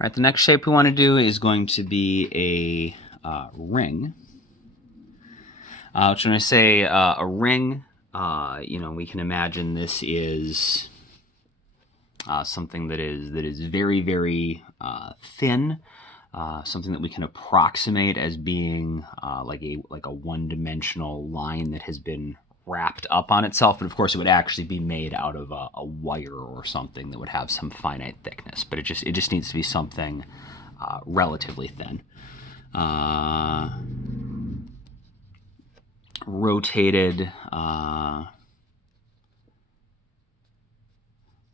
All right, the next shape we want to do is going to be a ring. Which when I say a ring, we can imagine this is something that is very, very thin, something that we can approximate as being like a one-dimensional line that has been wrapped up on itself, but of course it would actually be made out of a wire or something that would have some finite thickness. But it just needs to be something relatively thin. Rotated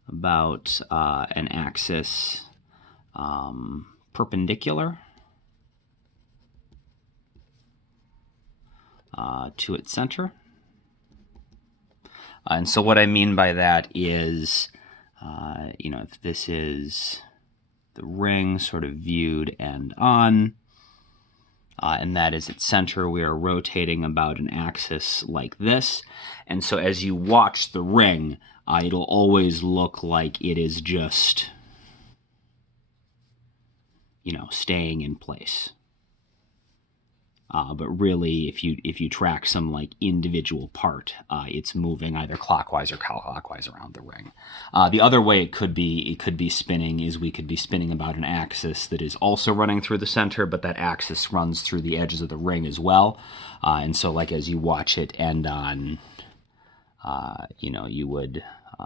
about an axis perpendicular to its center. And so what I mean by that is, if this is the ring sort of viewed end on, and that is its center, we are rotating about an axis like this. And so as you watch the ring, it'll always look like it is just, staying in place. But really, if you track some like individual part, it's moving either clockwise or counterclockwise around the ring. The other way it could be spinning is we could be spinning about an axis that is also running through the center, but that axis runs through the edges of the ring as well. And so, like as you watch it end on, you would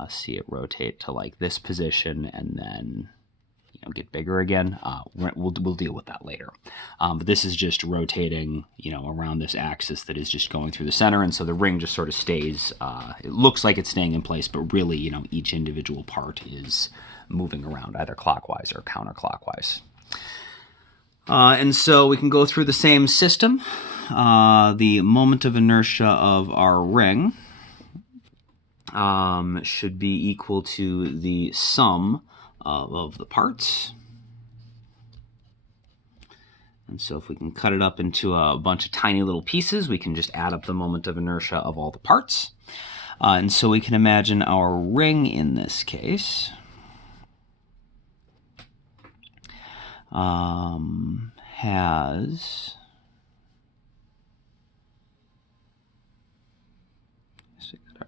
see it rotate to like this position and then get bigger again. We'll deal with that later. But this is just rotating, around this axis that is just going through the center, and so the ring just sort of stays. It looks like it's staying in place, but really, each individual part is moving around either clockwise or counterclockwise. And so we can go through the same system. The moment of inertia of our ring should be equal to the sum of the parts. And so if we can cut it up into a bunch of tiny little pieces, we can just add up the moment of inertia of all the parts. And so we can imagine our ring in this case has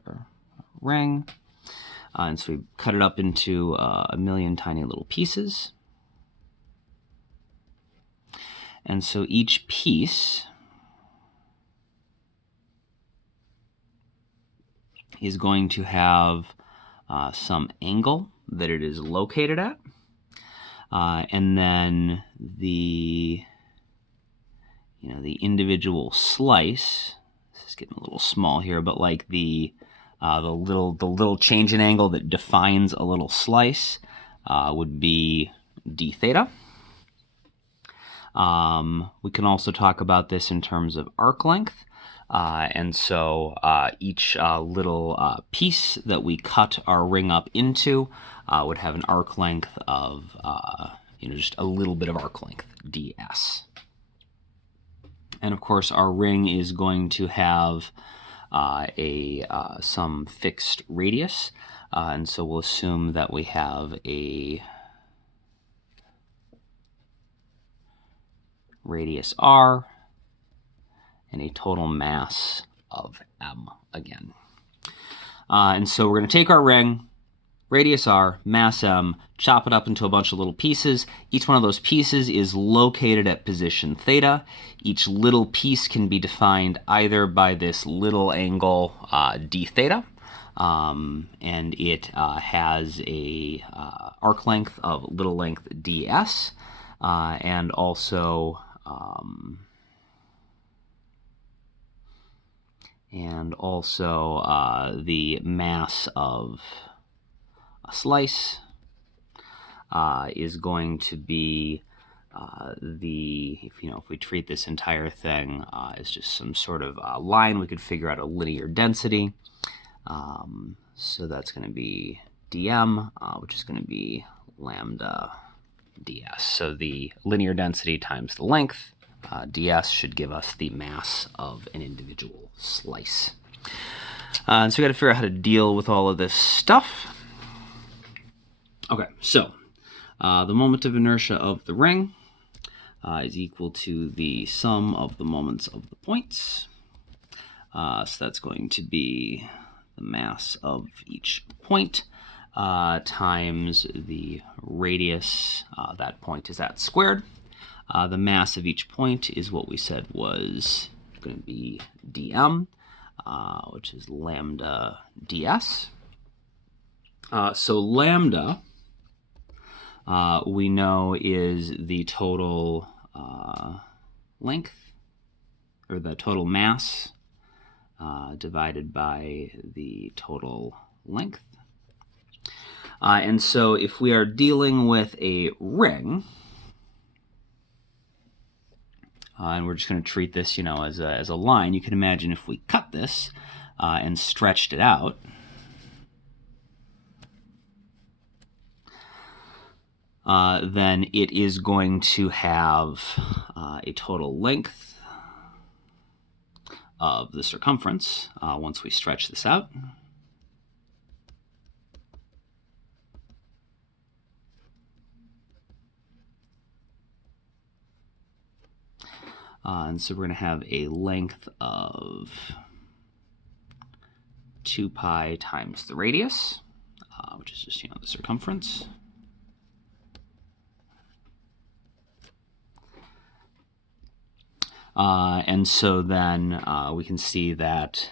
our ring. And so we cut it up into a million tiny little pieces. And so each piece is going to have some angle that it is located at. And then the individual slice, this is getting a little small here, but like the little change in angle that defines a little slice would be d theta. We can also talk about this in terms of arc length. And so each little piece that we cut our ring up into would have an arc length of, just a little bit of arc length, ds. And of course, our ring is going to have some fixed radius, and so we'll assume that we have a radius r and a total mass of m again. And so we're going to take our ring, radius r, mass m, chop it up into a bunch of little pieces. Each one of those pieces is located at position theta. Each little piece can be defined either by this little angle d theta, and it has a arc length of little length ds, and also the mass of a slice is going to be if we treat this entire thing as just some sort of line, we could figure out a linear density. So that's going to be dm, which is going to be lambda ds. So the linear density times the length, ds, should give us the mass of an individual slice. And so we got to figure out how to deal with all of this stuff. Okay, so The moment of inertia of the ring is equal to the sum of the moments of the points. So that's going to be the mass of each point times the radius that point is at squared. The mass of each point is what we said was going to be dm, which is lambda ds. So lambda, we know, is the total length, or the total mass, divided by the total length. And so if we are dealing with a ring, and we're just going to treat this, as a line, you can imagine if we cut this and stretched it out, then it is going to have a total length of the circumference once we stretch this out. And so we're going to have a length of 2 pi times the radius, which is just, the circumference. And so then we can see that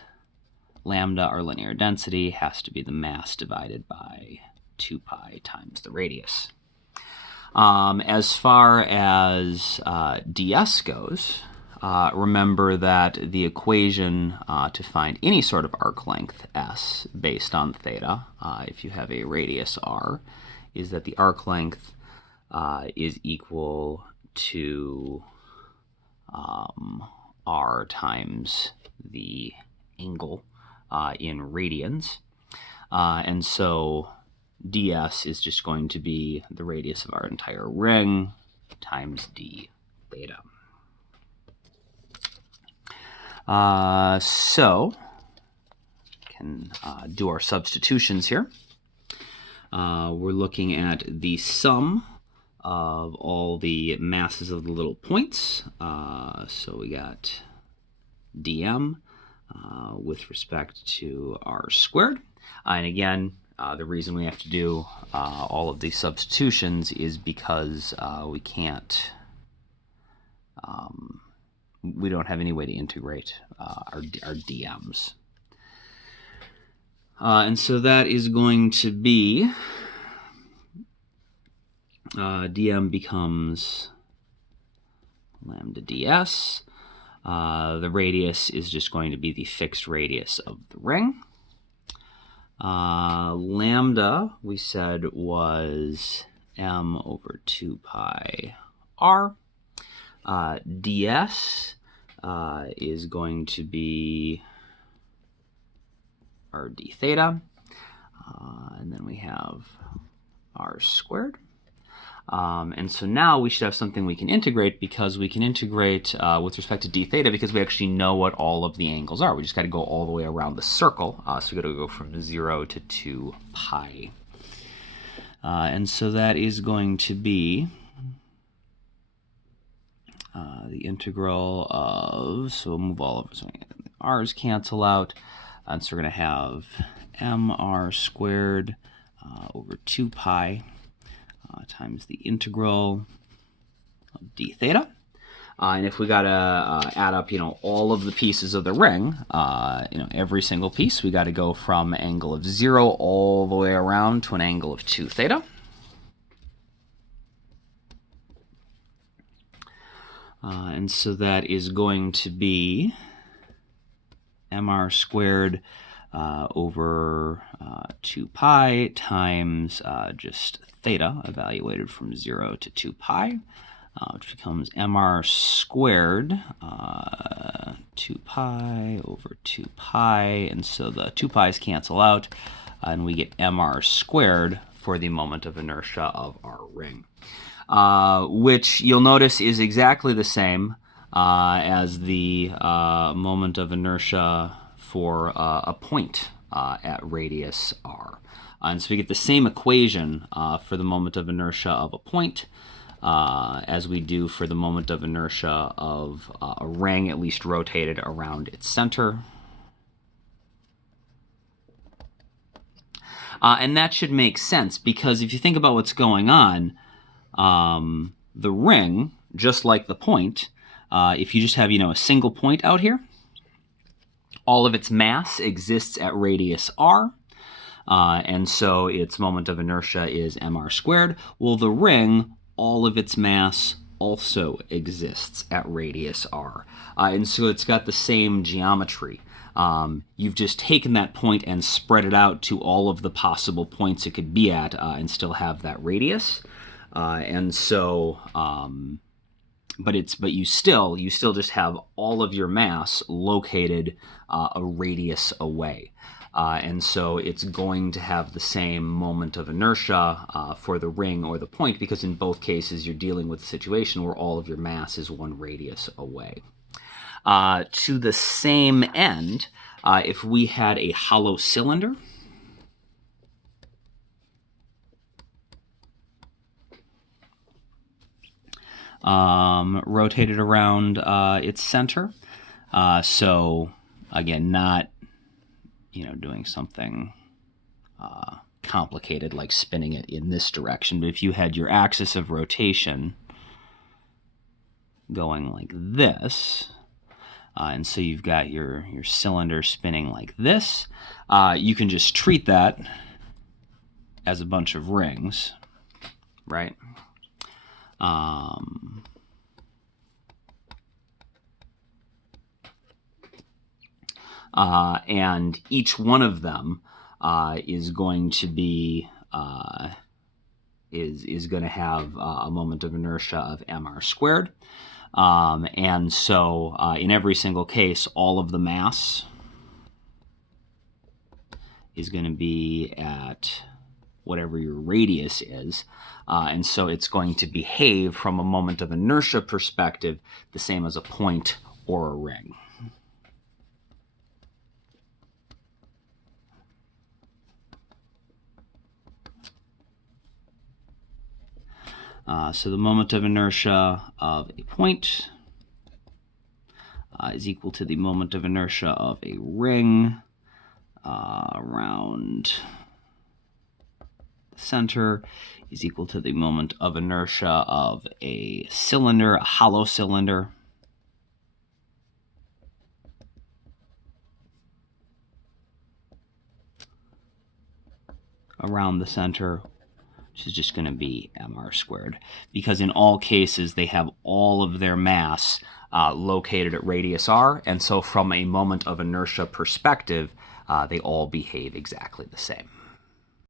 lambda, our linear density, has to be the mass divided by 2 pi times the radius. As far as ds goes, remember that the equation to find any sort of arc length s based on theta, if you have a radius r, is that the arc length is equal to r times the angle in radians. And so ds is just going to be the radius of our entire ring times d theta. So we can do our substitutions here. We're looking at the sum of all the masses of the little points. So we got dm with respect to r squared. And again, the reason we have to do all of these substitutions is because we can't, we don't have any way to integrate our dm's. And so that is going to be, dm becomes lambda ds. The radius is just going to be the fixed radius of the ring. Lambda, we said, was m over 2 pi r. ds is going to be r d theta. And then we have r squared. And so now we should have something we can integrate, because we can integrate with respect to d theta because we actually know what all of the angles are. We just got to go all the way around the circle. So we got to go from 0 to 2 pi. And so that is going to be the integral of, so we'll move all over, so the r's cancel out, and so we're going to have mr squared over 2 pi times the integral of d theta. And if we got to add up, all of the pieces of the ring, every single piece, we got to go from an angle of 0 all the way around to an angle of 2 theta. And so that is going to be mr squared over 2 pi times just theta, evaluated from 0 to 2 pi, which becomes mr squared 2 pi over 2 pi, and so the 2 pi's cancel out, and we get mr squared for the moment of inertia of our ring, which you'll notice is exactly the same as the moment of inertia for a point at radius r. And so we get the same equation for the moment of inertia of a point as we do for the moment of inertia of a ring, at least rotated around its center. And that should make sense, because if you think about what's going on, the ring, just like the point, if you just have, a single point out here, all of its mass exists at radius r, and so its moment of inertia is mr squared. Well, the ring, all of its mass also exists at radius r, and so it's got the same geometry. You've just taken that point and spread it out to all of the possible points it could be at, and still have that radius. And so, but you still just have all of your mass located a radius away. And so it's going to have the same moment of inertia for the ring or the point, because in both cases you're dealing with a situation where all of your mass is one radius away. To the same end, if we had a hollow cylinder, rotated around its center, so again, not doing something complicated like spinning it in this direction, but if you had your axis of rotation going like this, and so you've got your cylinder spinning like this, you can just treat that as a bunch of rings, right? And each one of them is going to be is going to have a moment of inertia of mr squared. And so in every single case, all of the mass is going to be at whatever your radius is. And so it's going to behave from a moment of inertia perspective the same as a point or a ring. So the moment of inertia of a point is equal to the moment of inertia of a ring around the center is equal to the moment of inertia of a cylinder, a hollow cylinder, around the center, which is just going to be mr squared, because in all cases they have all of their mass located at radius r, and so from a moment of inertia perspective, they all behave exactly the same.